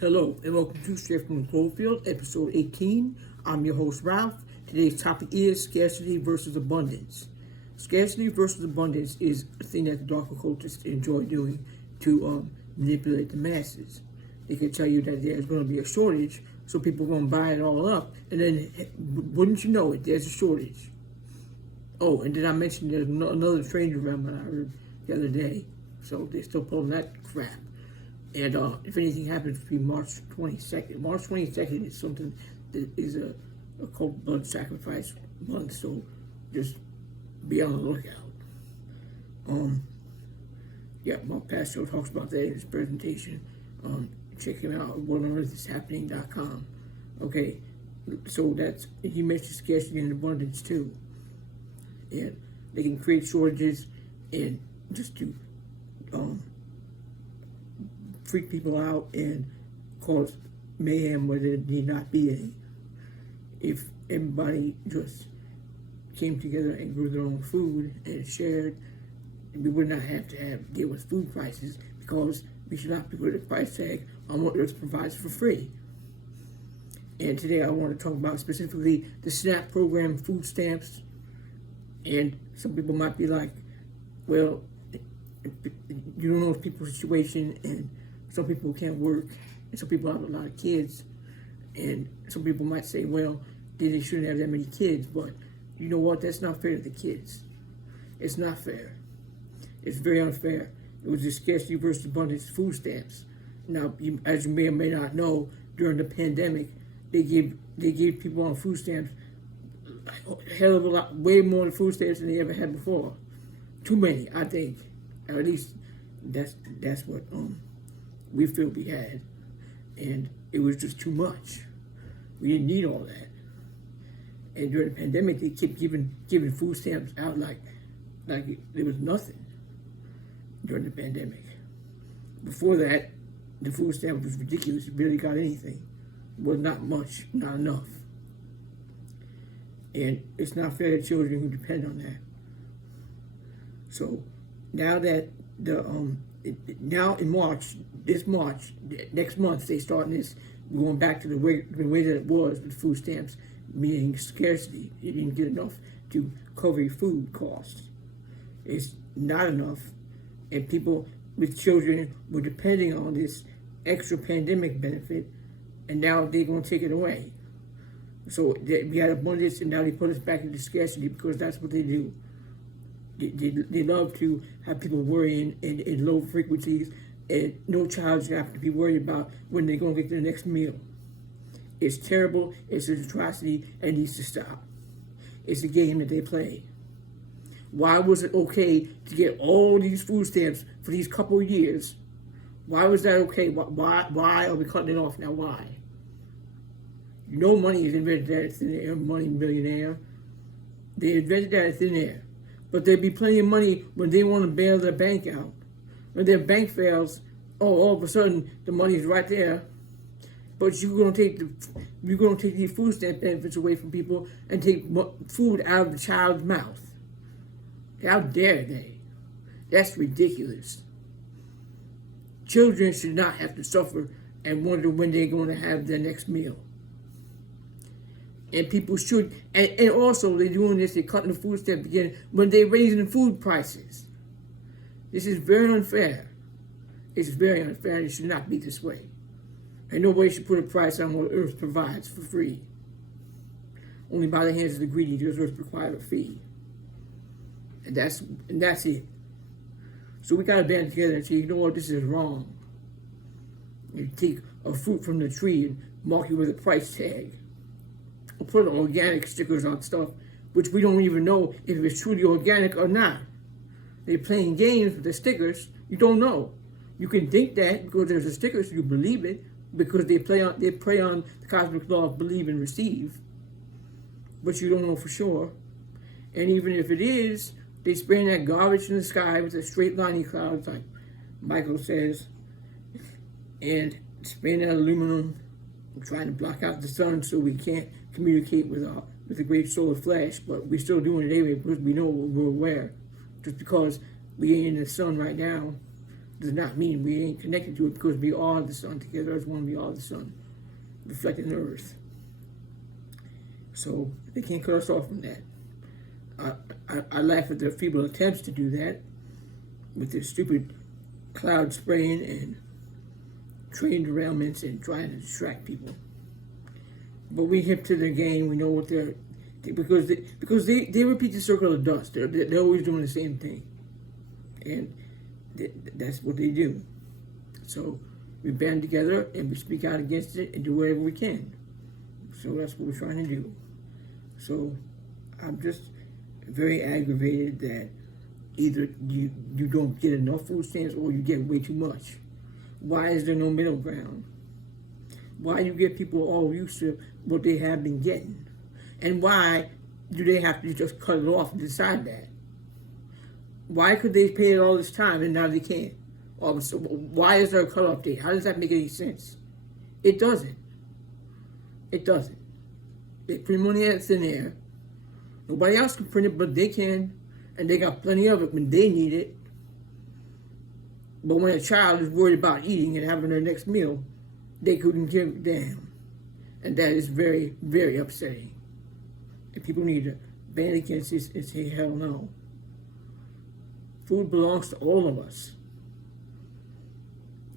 Hello, and welcome to Straight from Cloverfield, episode 18. I'm your host, Ralph. Today's topic is scarcity versus abundance. Scarcity versus abundance is a thing that the dark occultists enjoy doing to manipulate the masses. They can tell you that there's going to be a shortage, so people are going to buy it all up, and then, wouldn't you know it, there's a shortage. Oh, and then I mentioned there's another stranger realm that I heard the other day, so they're still pulling that crap. And if anything happens between March 22nd is something that is a cold blood sacrifice month, so just be on the lookout. My pastor talks about that in his presentation. Check him out at whatonearthishappening.com. Okay, so he mentions scarcity and abundance too. And they can create shortages and just to freak people out and cause mayhem where there need not be any. If everybody just came together and grew their own food and shared, we would not have to deal with food prices, because we should not put a price tag on what Earth provides for free. And today I want to talk about specifically the SNAP program, food stamps. And some people might be like, well, you don't know people's situation, and some people can't work, and some people have a lot of kids, and some people might say, well, they shouldn't have that many kids, but you know what? That's not fair to the kids. It's not fair. It's very unfair. It was the scarcity versus abundance food stamps. Now, as you may or may not know, during the pandemic, they gave people on food stamps a hell of a lot, way more than food stamps than they ever had before. Too many, I think. At least that's what we feel we had, and it was just too much. We didn't need all that. And during the pandemic, they kept giving food stamps out like there was nothing during the pandemic. Before that, the food stamp was ridiculous. You barely got anything. It was not much, not enough. And it's not fair to children who depend on that. So now that now in March, next month, they starting this, going back to the way that it was with food stamps, meaning scarcity. You didn't get enough to cover your food costs. It's not enough, and people with children were depending on this extra pandemic benefit, and now they're going to take it away. So we had abundance, and now they put us back into scarcity, because that's what they do. They love to have people worrying in low frequencies, and no child should have to be worried about when they're going to get their next meal. It's terrible, it's an atrocity, and it needs to stop. It's a game that they play. Why was it okay to get all these food stamps for these couple of years? Why was that okay? Why are we cutting it off now? Why? No money is invented out of thin air, money millionaire. They invented that out of thin air. But there'd be plenty of money when they want to bail their bank out. When their bank fails, all of a sudden the money's right there. But you're gonna take these food stamp benefits away from people and take food out of the child's mouth. How dare they? That's ridiculous. Children should not have to suffer and wonder when they're going to have their next meal. And people should, and also they're doing this, they're cutting the food stamp again when they're raising food prices. This is very unfair. It's very unfair, and it should not be this way. And nobody should put a price on what Earth provides for free. Only by the hands of the greedy does Earth require a fee. And that's it. So we gotta band together and say, you know what, this is wrong. You take a fruit from the tree and mark it with a price tag. Or put organic stickers on stuff, which we don't even know if it's truly organic or not. They're playing games with the stickers. You don't know. You can think that because there's a sticker, so you believe it, because they prey on the cosmic law of believe and receive. But you don't know for sure. And even if it is, they spraying that garbage in the sky with a straight lining clouds, like Michael says, and spraying that aluminum, trying to block out the sun so we can't communicate with the great solar flash, but we're still doing it anyway because we know we're aware. Just because we ain't in the sun right now does not mean we ain't connected to it, because we are the sun together as one. We are the sun, reflecting the earth. So they can't cut us off from that. I laugh at their feeble attempts to do that with their stupid cloud spraying and train derailments and trying to distract people. But we hip to their game. We know what they're, because they repeat the circle of dust. They're always doing the same thing, and that's what they do. So we band together and we speak out against it and do whatever we can. So that's what we're trying to do. So I'm just very aggravated that either you don't get enough food stamps or you get way too much. Why is there no middle ground? Why do you get people all used to what they have been getting? And why do they have to just cut it off and decide that? Why could they pay it all this time and now they can't? Why is there a cutoff date? How does that make any sense? It doesn't. It doesn't. They print money that's in there. Nobody else can print it, but they can. And they got plenty of it when they need it. But when a child is worried about eating and having their next meal, they couldn't give a damn. And that is very, very upsetting. And people need to band against this and say, hell no. Food belongs to all of us.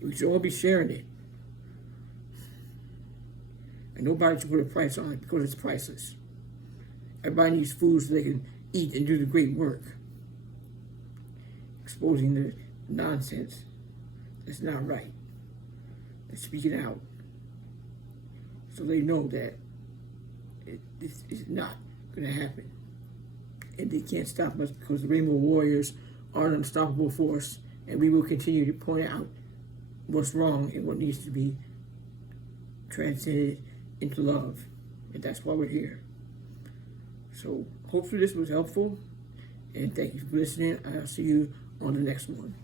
We should all be sharing it. And nobody should put a price on it because it's priceless. Everybody needs food so they can eat and do the great work. Exposing the nonsense that's not right. And speaking out so they know that this is not going to happen. And they can't stop us because the Rainbow Warriors are an unstoppable force, and we will continue to point out what's wrong and what needs to be transcended into love. And that's why we're here. So hopefully this was helpful, and thank you for listening. I'll see you on the next one.